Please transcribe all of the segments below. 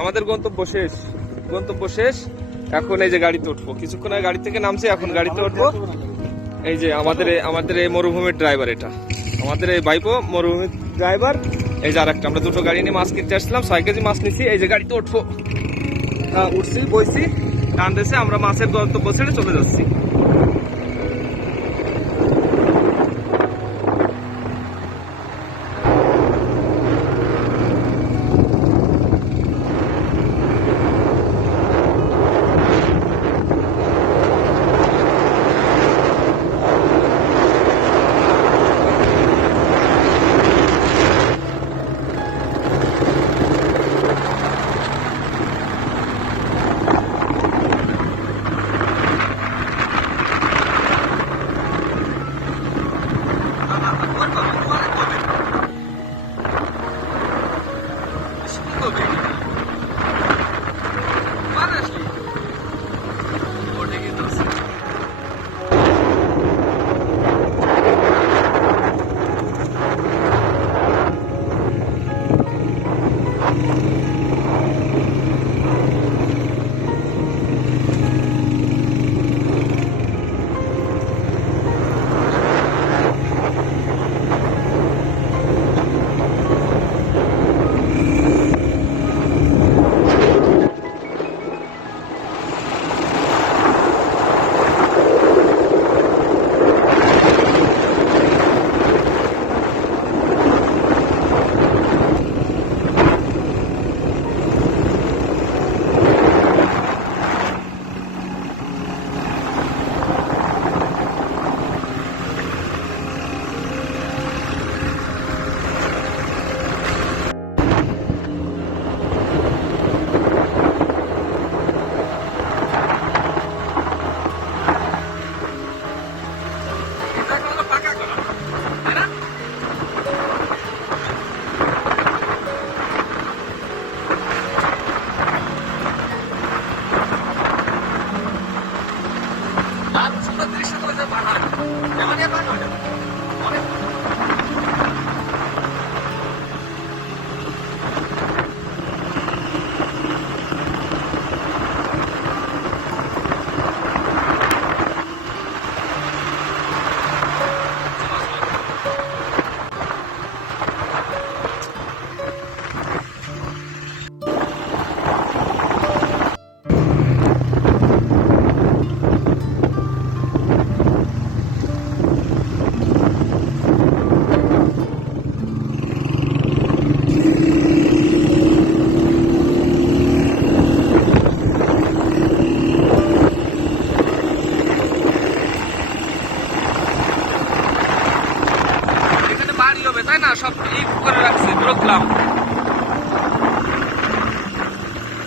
আমাদের গন্তব্য শেষ। গন্তব্য শেষ। এখন এই যে গাড়িতে উঠবো। কিছুক্ষণ আগে গাড়ি থেকে নামছে, এখন গাড়িতে উঠবো। এই যে আমাদের আমাদের এই মরুভূমির ড্রাইভার এটা। আমাদের এই ভাইপো মরুভূমির ড্রাইভার এই যে আরেকটা, আমরা দুটো গাড়ি নিয়ে মাছ কিনতে আসছিলাম। ছয় কেজি মাছ নিছি। এই যে গাড়িতে উঠবো। উঠছি, বইছি, টান দিয়েছে আমরা মাছের গন্তব্য ছেড়ে চলে যাচ্ছি।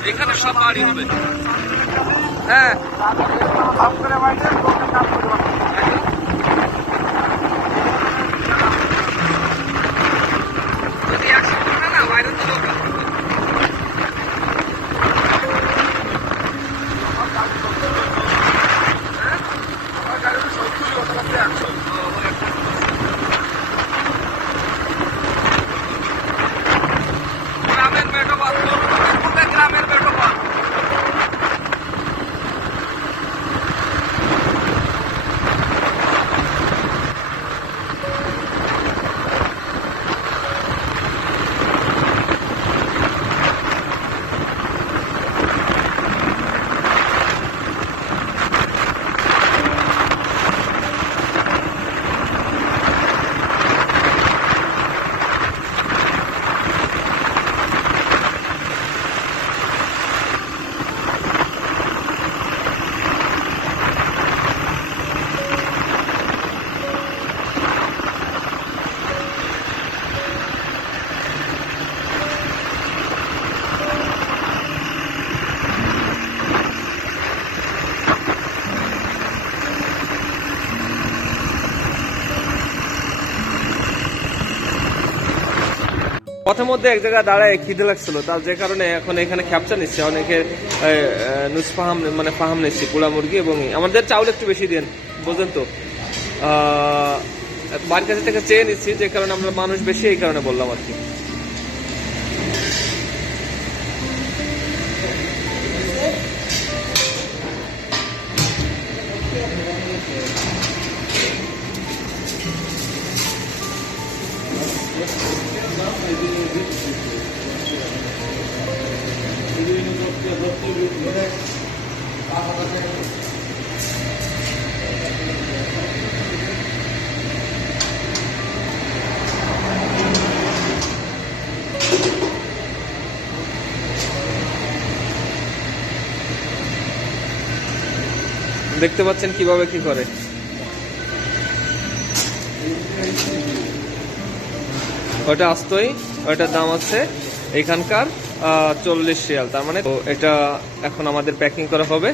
এখানে সব বাড়ি হবে। হ্যাঁ। পথের মধ্যে এক জায়গায় দাঁড়ায় খিদে লাগছিল, তার যে কারণে এখন এখানে খ্যাপচা নিচ্ছে অনেকে নুস ফাহাম মানে ফাহাম নিচ্ছি, পোড়া মুরগি এবং আমাদের চাউল একটু বেশি দেন, বোঝেন তো। বাড়ির কাছে থেকে চেয়ে নিচ্ছি, যে কারণে আমরা মানুষ বেশি এই কারণে বললাম আর কি। দেখতে পাচ্ছেন কীভাবে কি করে। ওটা আস্তই ওটার দাম আছে এখানকার চল্লিশ রিয়াল। তার মানে তো এটা এখন আমাদের প্যাকিং করা হবে।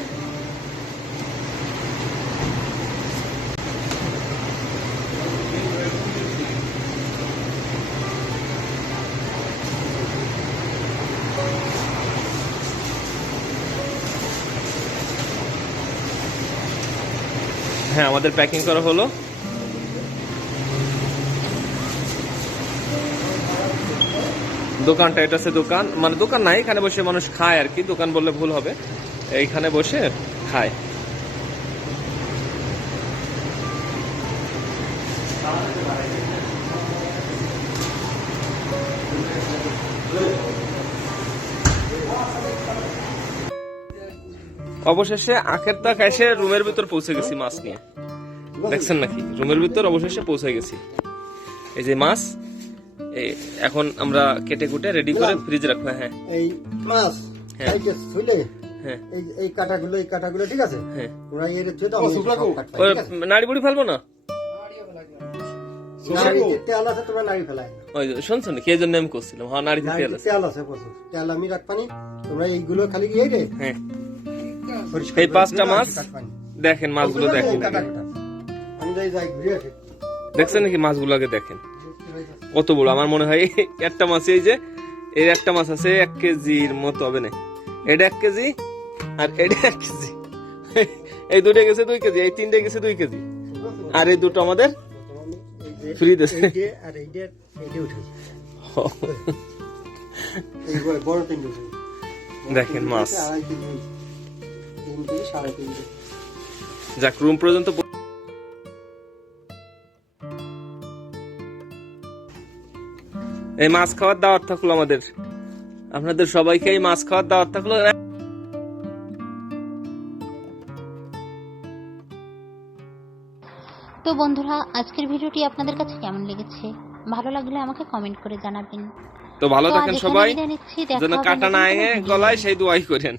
হ্যাঁ আমাদের প্যাকিং করা হলো। দোকানটা, এটা হচ্ছে দোকান। মানে দোকান নাই, এখানে বসে মানুষ খায় আর কি, দোকান বললে ভুল হবে। এইখানে বসে খায়। অবশেষে আখের তাক এসে রুমের ভিতর পৌঁছে গেছি মাছ নিয়ে। দেখছেন নাকি? রুমের ভিতর অবশেষে পৌঁছে গেছি। এই যে মাছ এখন আমরা কেটে কুটে রেডি করে ফ্রিজে রাখব হ্যাঁ। এই মাছ হ্যাঁ। ছুলে হ্যাঁ। এই এই কাটাগুলো এই কাটাগুলো ঠিক আছে? হ্যাঁ। তোমরা এর? নাড়ি বুড়ি ফেলব না? শুনছো কি জন্য আমি করছিলাম? হ্যাঁ নাড়ি নাড়ি তেল আছে। তেল আছে প্রচুর। তেল আমি রাখবানি তোমরা এইগুলো খালি রে হ্যাঁ। এই পাঁচটা মাছ দেখেন মাছগুলো দেখেন। এই কাটা কাটা। আমি যাই যাই ঘুরে আসি। দেখছেন নাকি মাছগুলোকে দেখেন? কত বড়? আমার মনে হয় একটা মাছ এই যে এর একটা মাছ আছে এক কেজির মতো হবে না। এটা এক কেজি আর এটা এক কেজি। এই দুটো গেছে দুই কেজি এই তিনটে গেছে দুই কেজি। আর এই দুটো আমাদের ফ্রি দেশে। এই যে আর এই যে এই মাছ খাওয়ার দাওয়াত থাকল আমাদের। আপনাদের সবাইকে এই মাছ খাওয়ার দাওয়াত থাকল। তো বন্ধুরা আজকের ভিডিওটি আপনাদের কাছে কেমন লেগেছে? ভালো লাগলে আমাকে কমেন্ট করে জানাবেন। তো ভালো থাকেন সবাই। যেন কাটা না গলায় সেই দোয়াই করেন।